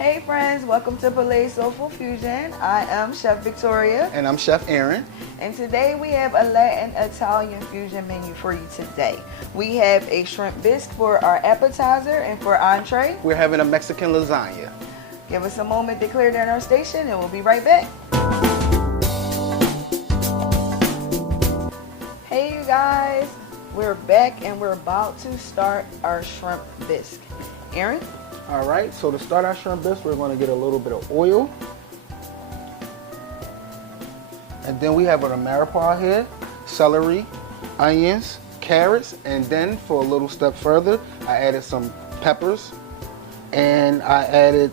Hey friends, welcome to Palais Soulful Fusion. I am Chef Victoria. And I'm Chef Aaron. And today we have a Latin Italian fusion menu for you today. We have a shrimp bisque for our appetizer, and for entree, We're having a Mexican lasagna. give us a moment to clear down our station and we'll be right back. Hey you guys, we're back and we're about to start our shrimp bisque. Aaron? All right, so to start our shrimp bisque, we're going to get a little bit of oil. And then we have an Ameripar here, celery, onions, carrots, and then for a little step further, I added some peppers. And I added,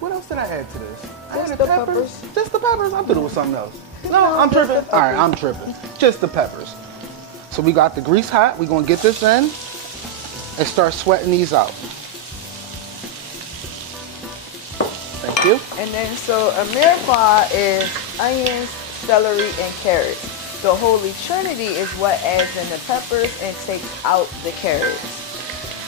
what else did I add to this? I Just added the peppers. Just the peppers? I thought it was something else. No, I'm just tripping. the All right, peppers. I'm tripping. Just the peppers. So we got the grease hot. We're going to get this in and start sweating these out. Thank you. And then so Ameripar is onions, celery, and carrots. The Holy Trinity is what adds in the peppers and takes out the carrots.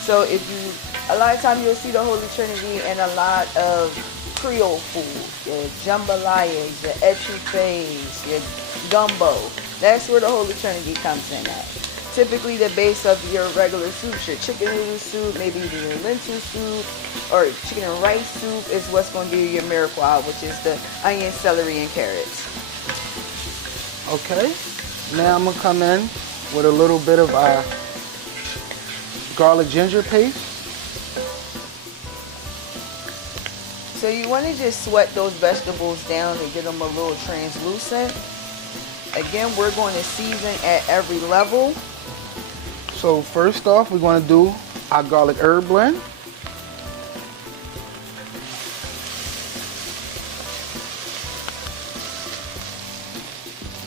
So if you, a lot of times you'll see the Holy Trinity in a lot of Creole food, your jambalaya, your etouffees, your gumbo. That's where the Holy Trinity comes in at. Typically the base of your regular soup, your chicken noodle soup, maybe even your lentil soup, or chicken and rice soup is what's going to be your mirepoix, which is the onion, celery, and carrots. Okay. Now I'm going to come in with a little bit of garlic ginger paste. So you want to just sweat those vegetables down and get them a little translucent. Again, we're going to season at every level. So first off, we're going to do our garlic herb blend.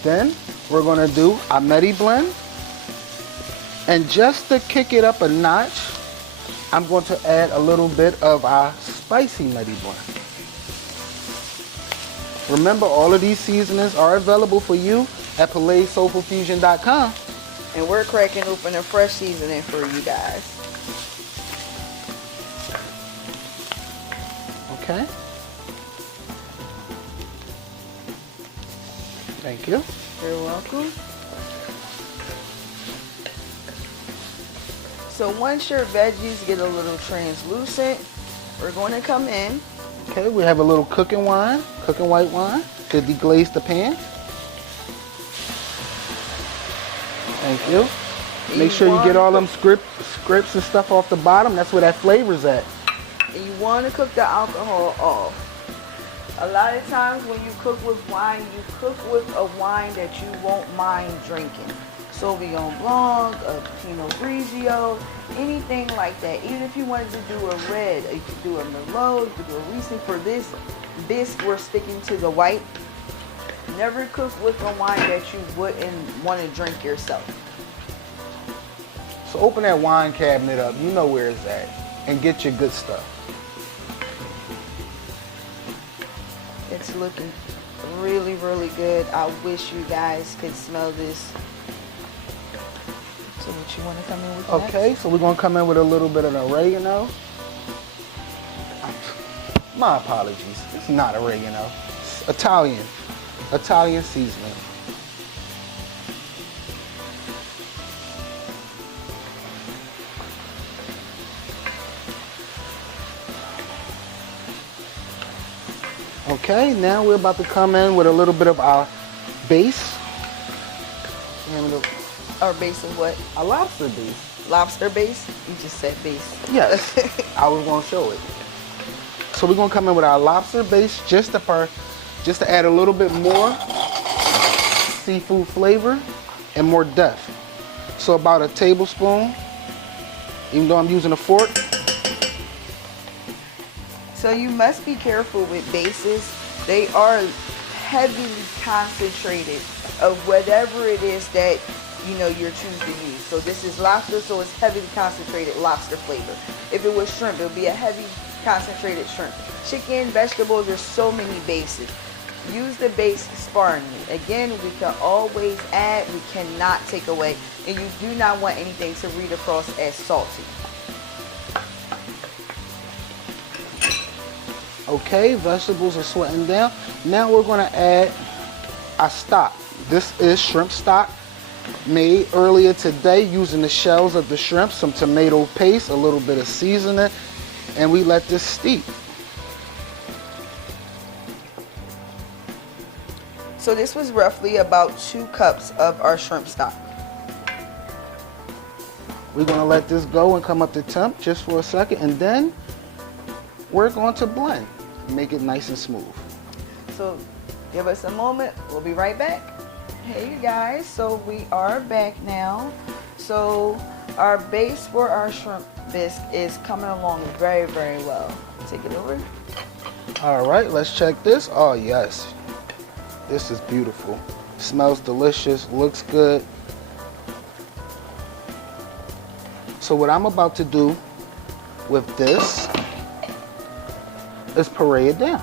Then we're going to do our Medi blend. And just to kick it up a notch, I'm going to add a little bit of our spicy Medi blend. Remember, all of these seasonings are available for you at PalaisSoulfulFusion.com. And we're cracking open a fresh seasoning for you guys. Okay. Thank you. You're welcome. So once your veggies get a little translucent, we're going to come in. Okay, we have a little cooking wine, cooking white wine to deglaze the pan. Thank you. Make sure you get all them scripts and stuff off the bottom. That's where that flavor's at. And you want to cook the alcohol off. A lot of times when you cook with wine, you cook with a wine that you won't mind drinking. Sauvignon Blanc, a Pinot Grigio, anything like that. Even if you wanted to do a red, you could do a Merlot, you could do a Riesling. For this bisque, we're sticking to the white. Never cook with a wine that you wouldn't want to drink yourself. So open that wine cabinet up, you know where it's at, and get your good stuff. It's looking really, really good. I wish you guys could smell this. So what you want to come in with Okay, next? so we're going to come in with a little bit of oregano. My apologies, it's not oregano. It's Italian seasoning. Okay, now we're about to come in with a little bit of our base. Or base of what? A lobster base. Lobster base? You just said base. Yes, I was going to show it. So we're going to come in with our lobster base just to add a little bit more seafood flavor and more depth. So about a tablespoon, even though I'm using a fork. So you must be careful with bases. They are heavily concentrated of whatever it is that you're choosing to use. So this is lobster, so it's heavily concentrated lobster flavor. If it was shrimp, it would be a heavy concentrated shrimp. Chicken, vegetables, there's so many bases. Use the base sparingly. Again, we can always add, we cannot take away, and you do not want anything to read across as salty. Okay, vegetables are sweating down. Now we're gonna add our stock. This is shrimp stock made earlier today using the shells of the shrimp, some tomato paste, a little bit of seasoning, and we let this steep. So this was roughly about 2 cups of our shrimp stock. We're gonna let this go and come up to temp just for a second, and then we're going to blend, make it nice and smooth. So give us a moment, we'll be right back. Hey you guys, so we are back now. So our base for our shrimp bisque is coming along very, very well. Take it over. All right, let's check this. Oh yes, this is beautiful. Smells delicious, looks good. So what I'm about to do with this is parade it down.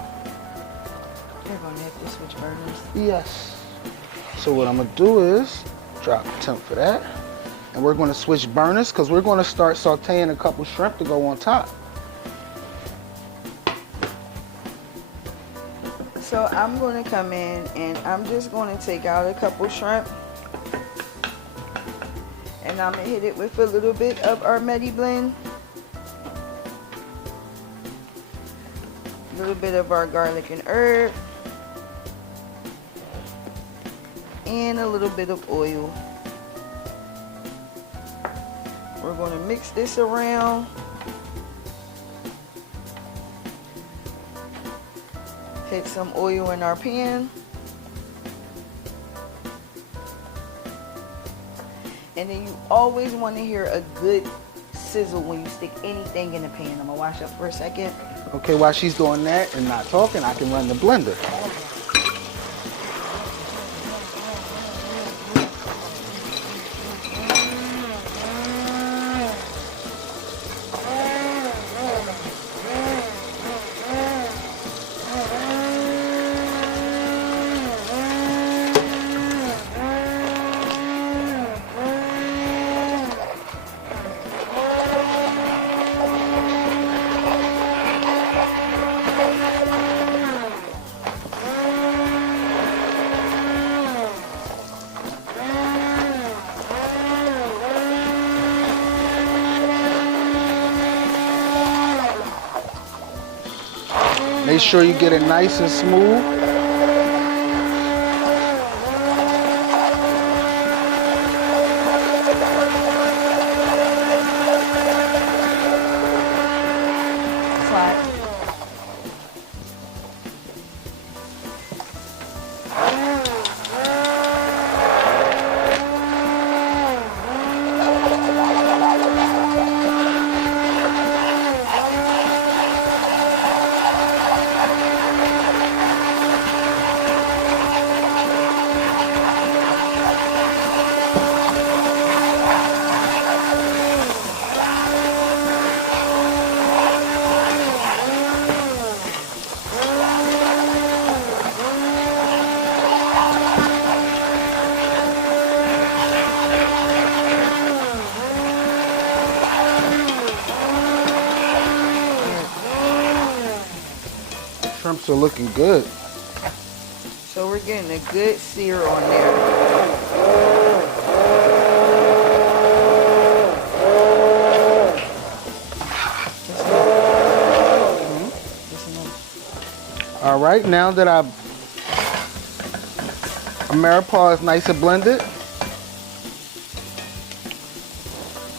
You're gonna have to switch burners. Yes. So what I'm gonna do is drop temp for that. And we're gonna switch burners because we're gonna start sauteing a couple shrimp to go on top. So I'm going to come in and I'm just going to take out a couple shrimp. And I'm going to hit it with a little bit of our Medi blend. A little bit of our garlic and herb. And a little bit of oil. We're going to mix this around. Hit some oil in our pan. And then you always want to hear a good sizzle when you stick anything in the pan. I'm going to wash up for a second. Okay, while she's doing that and not talking, I can run the blender. Make sure you get it nice and smooth. Slide. Shrimps are looking good. So we're getting a good sear on there. All right, now that our mirepoix is nice and blended,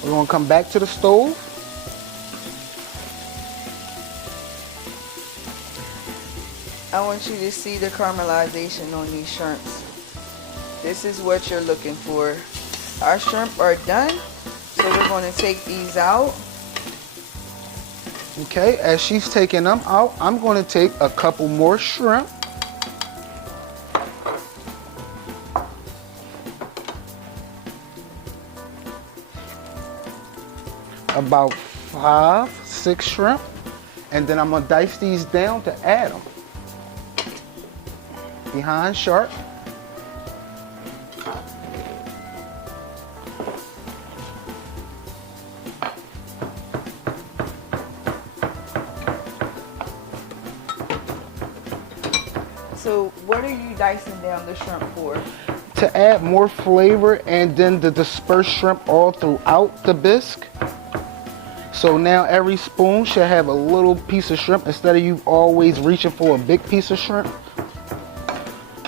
we're gonna come back to the stove. I want you to see the caramelization on these shrimps. This is what you're looking for. Our shrimp are done, so we're going to take these out. Okay, as she's taking them out, I'm going to take a couple more shrimp. About 5, 6 shrimp. And then I'm going to dice these down to add them. Behind sharp. So what are you dicing down the shrimp for? To add more flavor and then to disperse shrimp all throughout the bisque. So now every spoon should have a little piece of shrimp instead of you always reaching for a big piece of shrimp.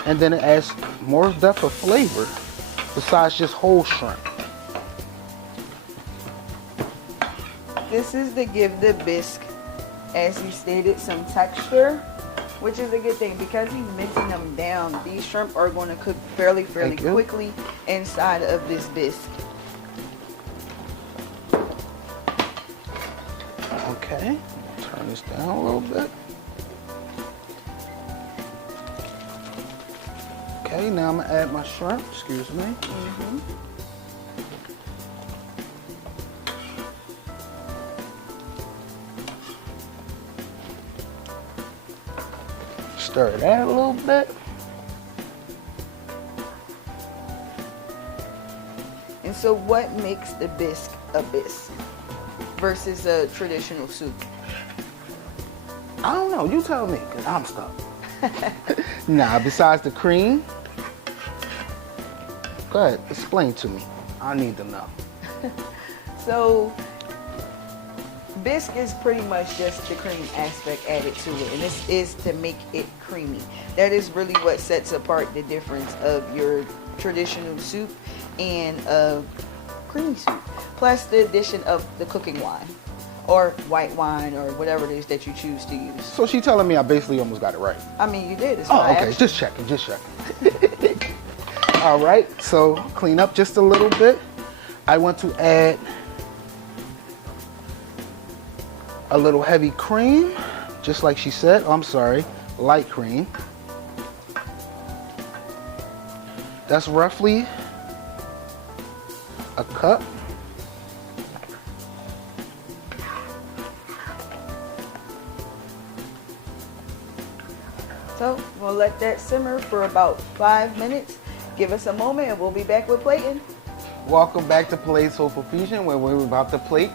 And then it adds more depth of flavor besides just whole shrimp. This is to give the bisque, as you stated, some texture, which is a good thing because he's mixing them down. These shrimp are going to cook fairly quickly inside of this bisque. Okay, turn this down a little bit. Okay, now I'm gonna add my shrimp, excuse me. Stir that a little bit. And so what makes the bisque a bisque versus a traditional soup? I don't know, you tell me, because I'm stuck. Nah, besides the cream. Go ahead, explain to me. I need to know. So, bisque is pretty much just the cream aspect added to it, and this is to make it creamy. That is really what sets apart the difference of your traditional soup and a creamy soup. Plus the addition of the cooking wine, or white wine, or whatever it is that you choose to use. So she telling me I basically almost got it right. I mean, you did. It's Oh, okay, just checking. All right, so clean up just a little bit. I want to add a little heavy cream, just like she said. Oh, I'm sorry, light cream. That's roughly a cup. So we'll let that simmer for about 5 minutes. Give us a moment and we'll be back with plating. Welcome back to Palais Soulful Fusion, where we're about to plate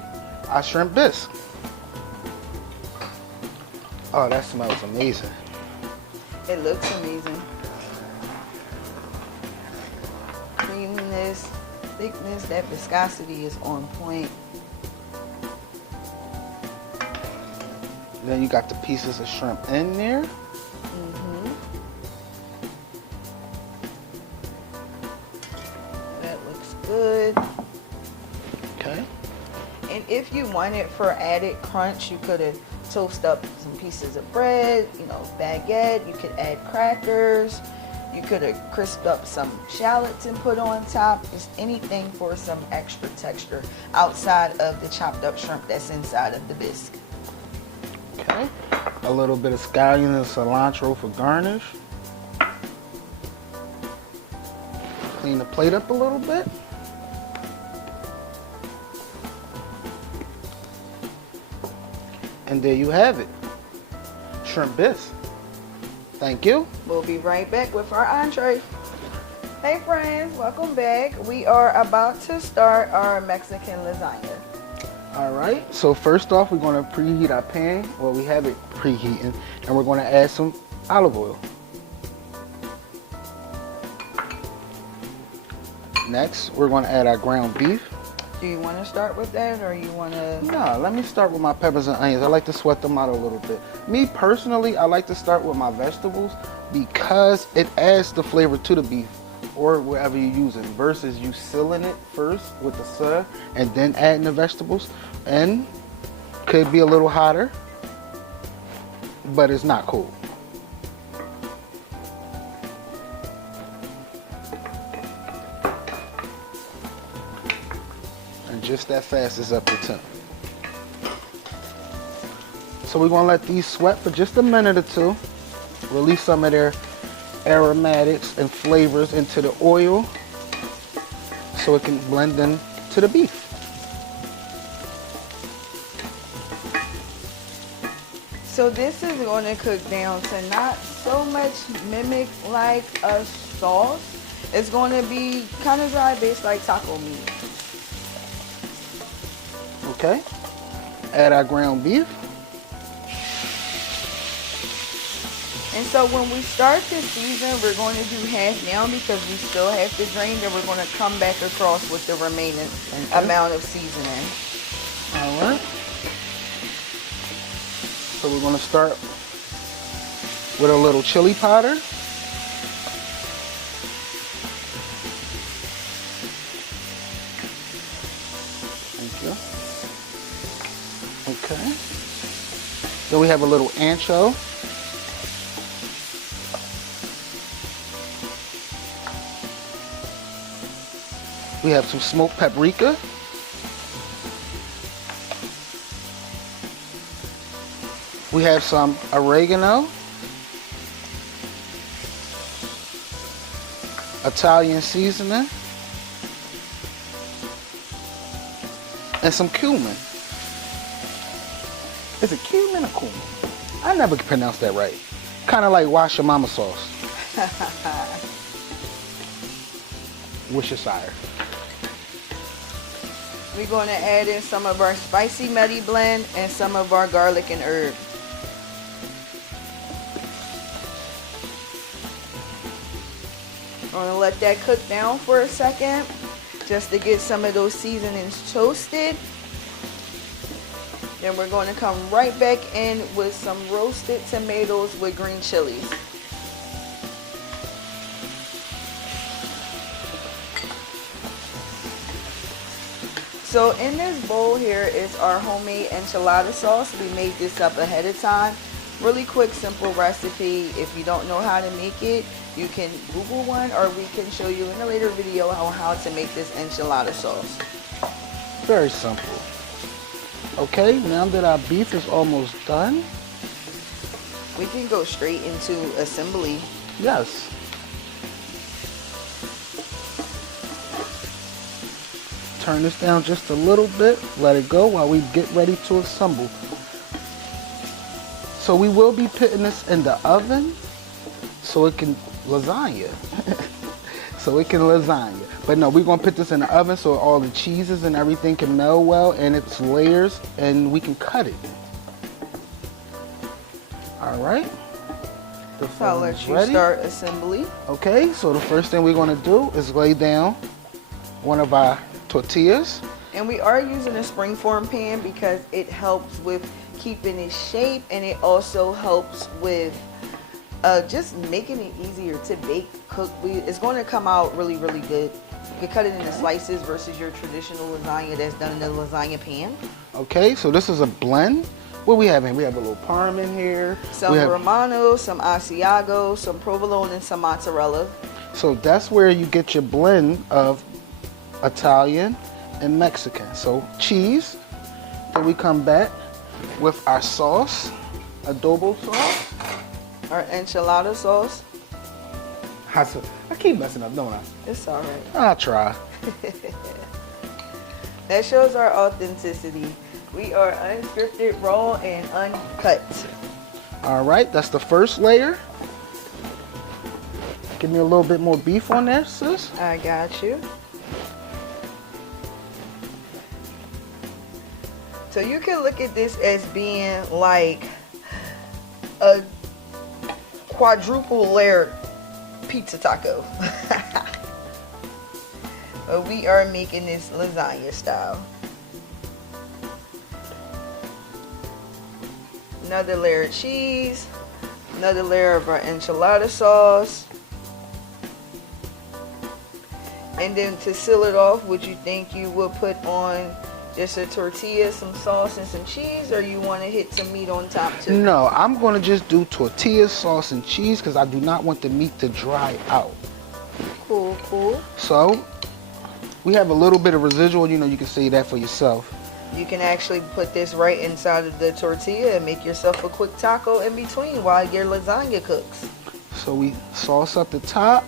our shrimp bisque. Oh, that smells amazing. It looks amazing. Creaminess, thickness, that viscosity is on point. Then you got the pieces of shrimp in there. That looks good. Okay. And if you wanted for added crunch, you could have toasted up some pieces of bread, baguette. You could add crackers. You could have crisped up some shallots and put on top. Just anything for some extra texture outside of the chopped up shrimp that's inside of the bisque. Okay. A little bit of scallion and cilantro for garnish. Clean the plate up a little bit. And there you have it. Shrimp bisque. Thank you. We'll be right back with our entree. Hey friends, welcome back. We are about to start our Mexican lasagna. All right, so first off, we're going to preheat our pan. Well, we have it preheating, and we're going to add some olive oil. Next, we're going to add our ground beef. Do you want to start with that, or you want to? No, let me start with my peppers and onions. I like to sweat them out a little bit. Me personally, I like to start with my vegetables because it adds the flavor to the beef or wherever you're using versus you sealing it first with the soda and then adding the vegetables. And could be a little hotter, but it's not cold. And just that fast is up to temp. So we're gonna let these sweat for just a minute or two. Release some of their aromatics and flavors into the oil so it can blend into the beef. So this is going to cook down to not so much mimic like a sauce. It's going to be kind of dry based like taco meat. Okay. Add our ground beef. And so when we start to season, we're going to do half now because we still have to drain. Then we're going to come back across with the remaining amount of seasoning. All right. So we're going to start with a little chili powder. Thank you. Okay. Then we have a little ancho. We have some smoked paprika. We have some oregano, Italian seasoning, and some cumin. Is it cumin or cumin? I never can pronounce that right. Kind of like wash your mama sauce. Worcestershire. We're going to add in some of our spicy Medi blend and some of our garlic and herb. I'm going to let that cook down for a second just to get some of those seasonings toasted. Then we're going to come right back in with some roasted tomatoes with green chilies. So in this bowl here is our homemade enchilada sauce. We made this up ahead of time. Really quick, simple recipe. If you don't know how to make it, you can Google one, or we can show you in a later video on how to make this enchilada sauce. Very simple. Okay, now that our beef is almost done, we can go straight into assembly. Yes. Turn this down just a little bit, let it go while we get ready to assemble. So we will be putting this in the oven so it can lasagna. But no, we're gonna put this in the oven so all the cheeses and everything can meld well and its layers, and we can cut it. All right. So I'll let you start assembly. Okay, so the first thing we're gonna do is lay down one of our tortillas. And we are using a springform pan because it helps with keeping its shape, and it also helps with just making it easier to bake, cook. It's going to come out really, really good. You can cut it into slices versus your traditional lasagna that's done in the lasagna pan. Okay, so this is a blend. What we have in? We have a little parm in here. Some Romano, some Asiago, some provolone, and some mozzarella. So that's where you get your blend of Italian and Mexican. So cheese. Then we come back with our sauce, adobo sauce. Our enchilada sauce. I keep messing up, don't I? It's all right. I'll try. That shows our authenticity. We are unscripted, raw, and uncut. All right, that's the first layer. Give me a little bit more beef on there, sis. I got you. So you can look at this as being like a quadruple layered pizza taco. But we are making this lasagna style. Another layer of cheese, another layer of our enchilada sauce. And then to seal it off, would you think you would put on just a tortilla, some sauce, and some cheese, or you want to hit some meat on top too? No, I'm going to just do tortilla, sauce, and cheese because I do not want the meat to dry out. Cool, cool. So, we have a little bit of residual. You know, you can see that for yourself. You can actually put this right inside of the tortilla and make yourself a quick taco in between while your lasagna cooks. So we sauce up the top.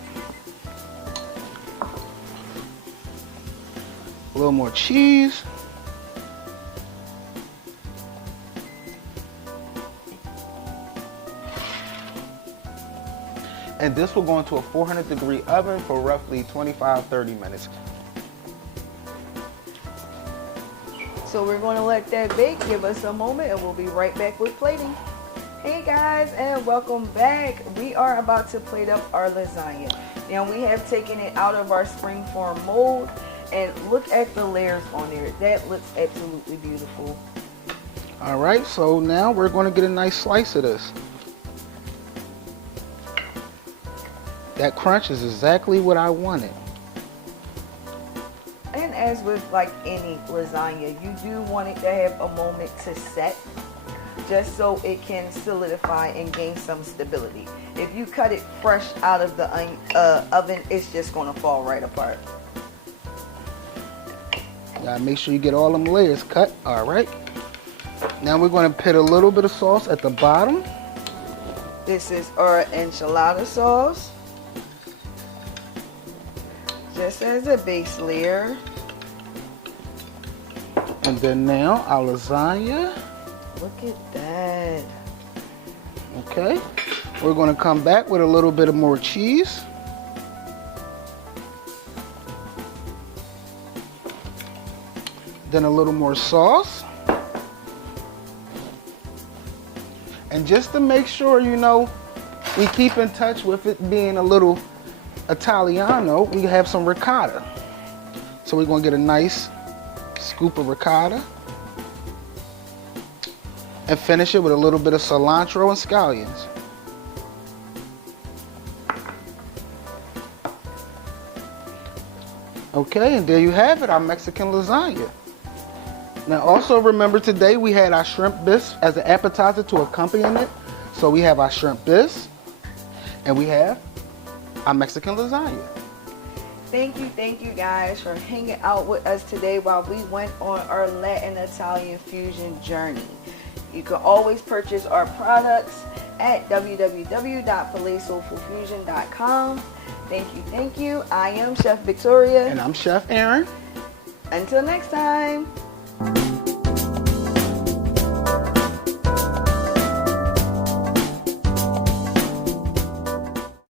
A little more cheese. And this will go into a 400-degree oven for roughly 25-30 minutes. So we're going to let that bake. Give us a moment and we'll be right back with plating. Hey guys, and welcome back. We are about to plate up our lasagna. Now we have taken it out of our springform mold, and look at the layers on there. That looks absolutely beautiful. All right, so now we're going to get a nice slice of this. That crunch is exactly what I wanted. And as with like any lasagna, you do want it to have a moment to set, just so it can solidify and gain some stability. If you cut it fresh out of the oven, it's just going to fall right apart. Gotta make sure you get all them layers cut. All right. Now we're going to put a little bit of sauce at the bottom. This is our enchilada sauce, just as a base layer. And then now our lasagna. Look at that. Okay. We're going to come back with a little bit of more cheese. Then a little more sauce. And just to make sure, you know, we keep in touch with it being a little Italiano, we have some ricotta. So we're going to get a nice scoop of ricotta. And finish it with a little bit of cilantro and scallions. Okay, and there you have it, our Mexican lasagna. Now also remember, today we had our shrimp bisque as an appetizer to accompany it. So we have our shrimp bisque and we have our Mexican lasagna. Thank you guys for hanging out with us today while we went on our Latin Italian fusion journey. You can always purchase our products at www.palaissoulfulfusion.com. Thank you. I am Chef Victoria. And I'm Chef Aaron. Until next time.